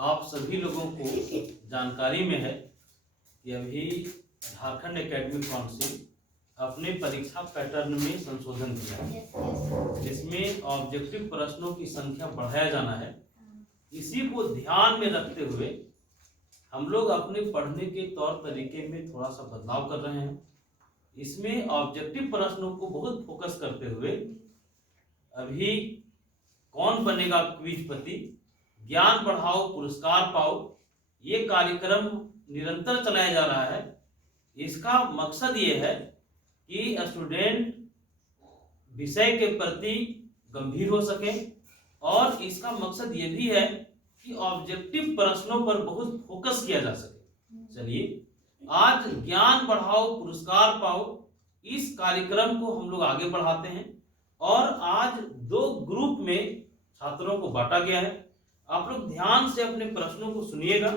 आप सभी लोगों को जानकारी में है कि अभी झारखंड एकेडमिक काउंसिल अपने परीक्षा पैटर्न में संशोधन किया है, जिसमें ऑब्जेक्टिव प्रश्नों की संख्या बढ़ाया जाना है। इसी को ध्यान में रखते हुए हम लोग अपने पढ़ने के तौर तरीके में थोड़ा सा बदलाव कर रहे हैं। इसमें ऑब्जेक्टिव प्रश्नों को बहुत फोकस करते हुए अभी कौन बनेगा क्विजपति, ज्ञान बढ़ाओ पुरस्कार पाओ, ये कार्यक्रम निरंतर चलाया जा रहा है। इसका मकसद ये है कि स्टूडेंट विषय के प्रति गंभीर हो सके और इसका मकसद ये भी है कि ऑब्जेक्टिव प्रश्नों पर बहुत फोकस किया जा सके। चलिए, आज ज्ञान बढ़ाओ पुरस्कार पाओ इस कार्यक्रम को हम लोग आगे बढ़ाते हैं और आज 2 ग्रुप में छात्रों को बांटा गया है। आप लोग ध्यान से अपने प्रश्नों को सुनिएगा।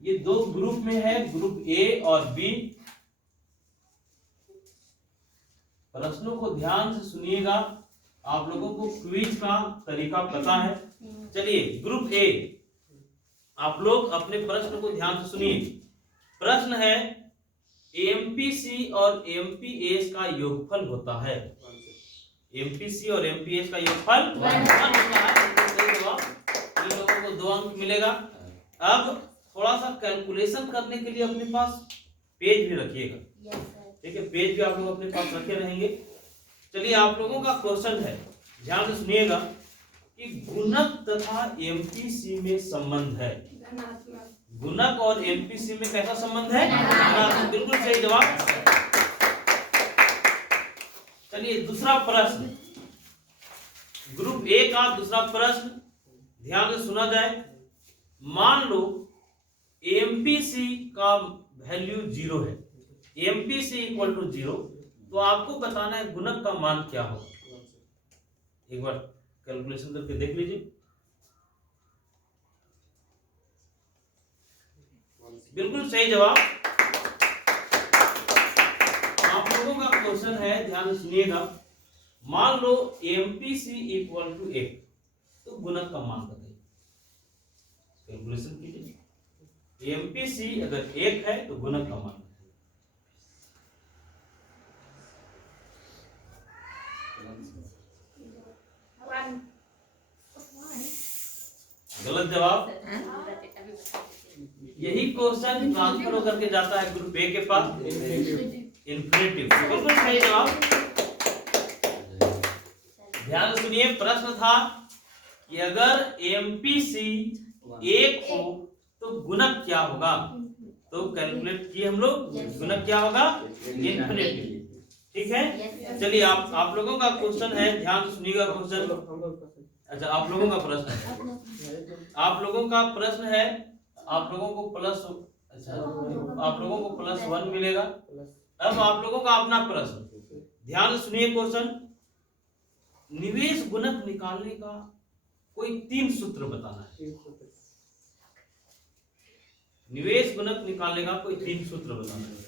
ये 2 ग्रुप में है, ग्रुप ए और बी। प्रश्नों को ध्यान से सुनिएगा। आप लोगों को क्विज का तरीका पता है। चलिए, ग्रुप ए, आप लोग अपने प्रश्न को ध्यान से सुनिए। प्रश्न है, एमपीसी और एमपीएस का योगफल होता है। एमपीसी और एमपीएस का योगफल 1 होता है। इन लोगों को 2 अंक मिलेगा। अब थोड़ा सा कैलकुलेशन करने के लिए अपने पास पेज भी रखिएगा। ठीक है, पेज भी आप लोग अपने पास रखे रहेंगे। चलिए, आप लोगों का क्वेश्चन है, ध्यान से सुनिएगा कि गुणक तथा एमपीसी में संबंध है। गुणक और एमपीसी में कैसा संबंध है? बिल्कुल सही जवाब। चलिए, दूसरा प्रश्न, ग्रुप ए का दूसरा प्रश्न ध्यान से सुना जाए। मान लो एमपीसी का वैल्यू 0 है, एमपीसी इक्वल टू 0, तो आपको बताना है गुणक का मान क्या होगा। एक बार कैलकुलेशन करके देख लीजिए। बिल्कुल सही जवाब। आप लोगों का क्वेश्चन है, ध्यान से सुनिएगा। मान लो एमपीसी इक्वल टू 1, तो गुणक का मान बताइए। कैलकुलेशन कीजिए। एमपीसी अगर 1 है तो गुणक का मान गलत जवाब। यही क्वेश्चन ट्रांसफर होकर के जाता है ग्रुप ए के पास, इन्फिनिटिव। बिल्कुल सही जवाब। ध्यान सुनिए, प्रश्न था कि अगर एमपीसी 1 हो तो गुणक क्या होगा। तो कैलकुलेट किए हम लोग, गुणक क्या होगा? इन्फिनिटिव। ठीक है। चलिए, आप लोगों का क्वेश्चन है, ध्यान से सुनिएगा क्वेश्चन। अच्छा, आप लोगों का प्रश्न है, आप लोगों का प्रश्न है, आप लोगों को प्लस, अच्छा आप लोगों को +1 मिलेगा। अब आप लोगों का अपना प्रश्न, ध्यान से सुनिए क्वेश्चन। निवेश गुणक निकालने का कोई 3 सूत्र बताना है। निवेश गुणक निकालने का कोई 3 सूत्र बताना है।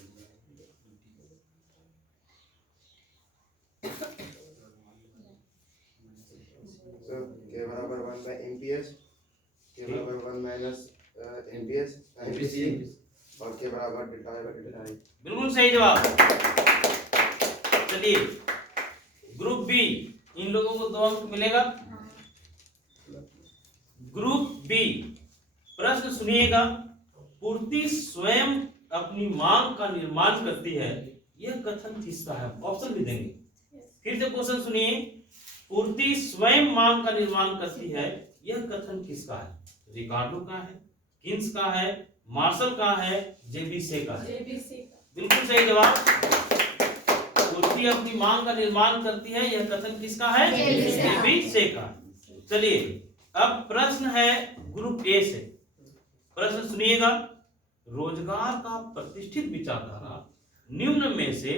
के बराबर 1 by MPS, के बराबर 1 minus MPS MPC और के बराबर delta I by delta I। बिल्कुल सही जवाब। चलिए, ग्रुप बी, इन लोगों को 2 अंक मिलेगा। ग्रुप बी, प्रश्न सुनिएगा। पूर्ति स्वयं अपनी मांग का निर्माण करती है, यह कथन किसका है? ऑप्शन भी देंगे। फिर से क्वेश्चन सुनिए। पूर्ति स्वयं मांग का निर्माण करती है, यह कथन किसका है? रिकार्डो का है, किन्स का है, मार्शल का है, जेबीसे का है? बिल्कुल सही जवाब। पूर्ति अपनी मांग का निर्माण करती है, यह कथन किसका है? जेबीसे का। चलिए, अब प्रश्न है ग्रुप ए से। प्रश्न सुनिएगा। रोजगार का प्रतिष्ठित विचारधारा निम्न में से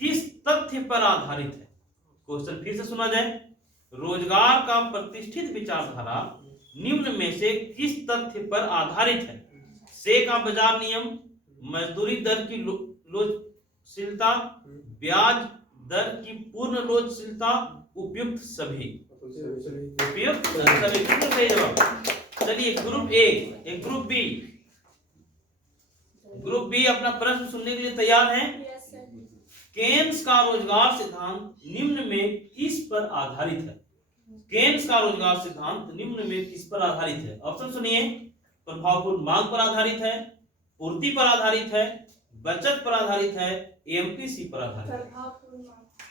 किस तथ्य पर आधारित है? क्वेश्चन फिर से सुना जाए। रोजगार का प्रतिष्ठित विचारधारा निम्न में से किस तथ्य पर आधारित है? से का बाजार नियम, मजदूरी दर की लोचशीलता, ब्याज दर की पूर्ण लोचशीलता, उपयुक्त सभी। उपयुक्त सभी। सही जवाब। चलिए, चलिए ग्रुप ए, एक ग्रुप बी। ग्रुप बी अपना प्रश्न सुनने के लिए तैयार हैं? केन्स का रोजगार सिद्धांत निम्न में किस पर आधारित है? केन्स का रोजगार सिद्धांत निम्न में किस पर आधारित है? ऑप्शन सुनिए। प्रभावपूर्ण मांग पर आधारित है, पूर्ति पर आधारित है, बचत पर आधारित है, एमपीसी पर आधारित है।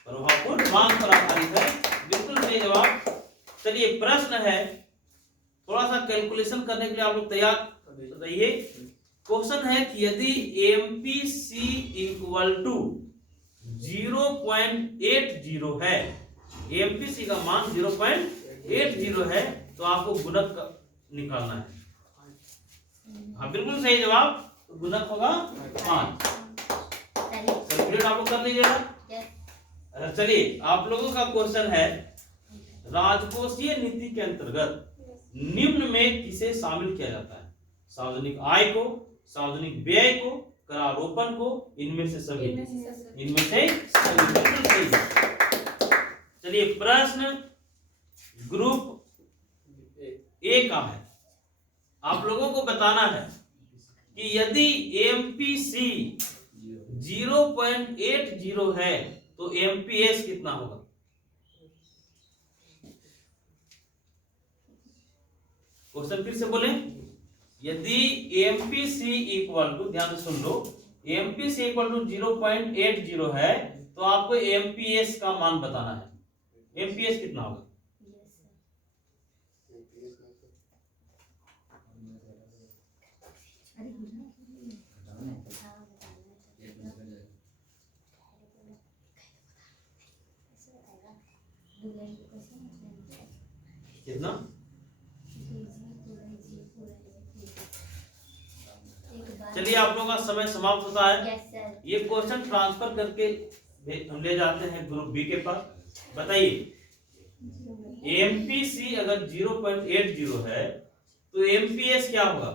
प्रभावपूर्ण मांग पर आधारित है, बिल्कुल सही जवाब। चलिए प्रश्न है, थोड़ा सा कैलकुलेशन करने के लिए आप लोग तैयार रहिए। क्वेश्चन है कि यदि एमपीसी इक्वल टू 0.80 है, एमपीसी का मान 0.80 है, तो आपको गुणक निकालना है। हाँ बिल्कुल सही जवाब, तो गुणक होगा 5। कैलकुलेट आप लोग कर लीजिएगा। चलिए आप लोगों का क्वेश्चन है, राजकोषीय नीति के अंतर्गत निम्न में किसे शामिल किया जाता है? सार्वजनिक आय को, सार्वजनिक व्यय को, करारोपण को, इनमें से सभी। इनमें से सभी, बिल्कुल सही। चलिए प्रश्न ग्रुप ए का है। आप लोगों को बताना है कि यदि एमपीसी 0.80 है तो एमपीएस कितना होगा? क्वेश्चन फिर से बोले, यदि एमपीसी इक्वल टू, ध्यान से सुन लो, एमपीसी इक्वल टू 0.80 है तो आपको एमपीएस का मान बताना है। एमपीएस कितना होगा? कितना? चलिए आप लोगों का समय समाप्त होता है। ये क्वेश्चन ट्रांसफर करके हम ले जाते हैं ग्रुप बी के पास। बताइए, एमपीसी अगर 0.80 है तो एमपीएस क्या होगा?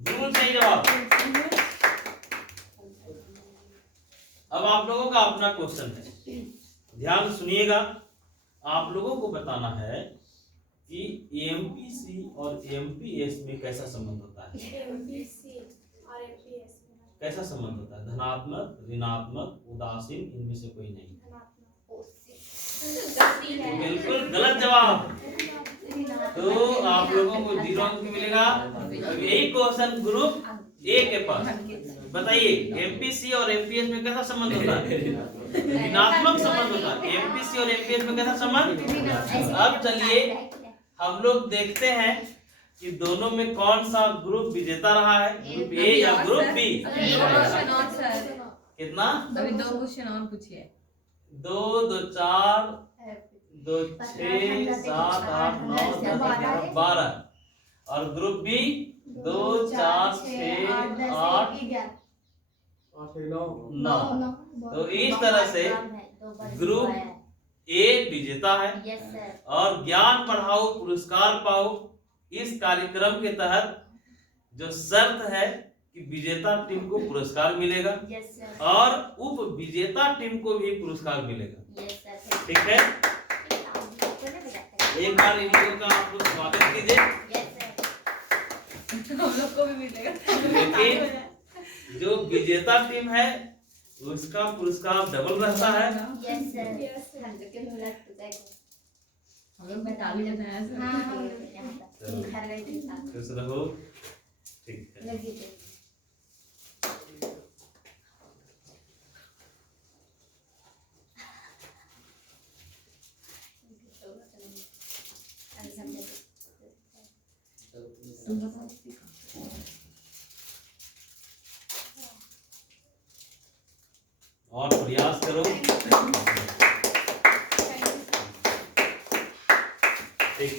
बिल्कुल सही जवाब। अब आप लोगों का अपना क्वेश्चन है, ध्यान सुनिएगा। आप लोगों को बताना है कि एमपीसी और एमपीएस में कैसा संबंध होता है? एमपीसी और एमपीएस कैसा संबंध होता है? धनात्मक, ऋणात्मक, उदासीन, इनमें से कोई नहीं। बिल्कुल गलत जवाब। तो आप लोगों को 0 अंक मिलेगा। अब यही क्वेश्चन ग्रुप ए के पास। बताइए, एमपीसी और एमपीएस में कैसा संबंध होता है? ऋणात्मक संबंध होता है। एमपीसी और एमपीएस में कैसा संबंध? अब चलिए हम लोग देखते हैं कि दोनों में कौन सा ग्रुप विजेता रहा है, ग्रुप ए या ग्रुप बी? कितना? अभी 2 क्वेश्चन और पूछिए। 2 2 4 2 6 7 8 9 10 11 12 और ग्रुप बी 2 4 6 8 9। तो इस तरह से ग्रुप ए विजेता है। और ज्ञान बढ़ाओ पुरस्कार पाओ इस कार्यक्रम के तहत जो शर्त है कि विजेता टीम को पुरस्कार मिलेगा और उप विजेता टीम को भी पुरस्कार मिलेगा। ठीक है, एक बार इन लोगों का आप लोग स्वागत कीजिए। हम लोग को भी मिलेगा। लेकिन जो विजेता टीम है उसका पुरस्कार डबल रहता है। हम लोग भी ताली बजाया खुश रहो। ठीक है, और प्रयास करो। ठीक।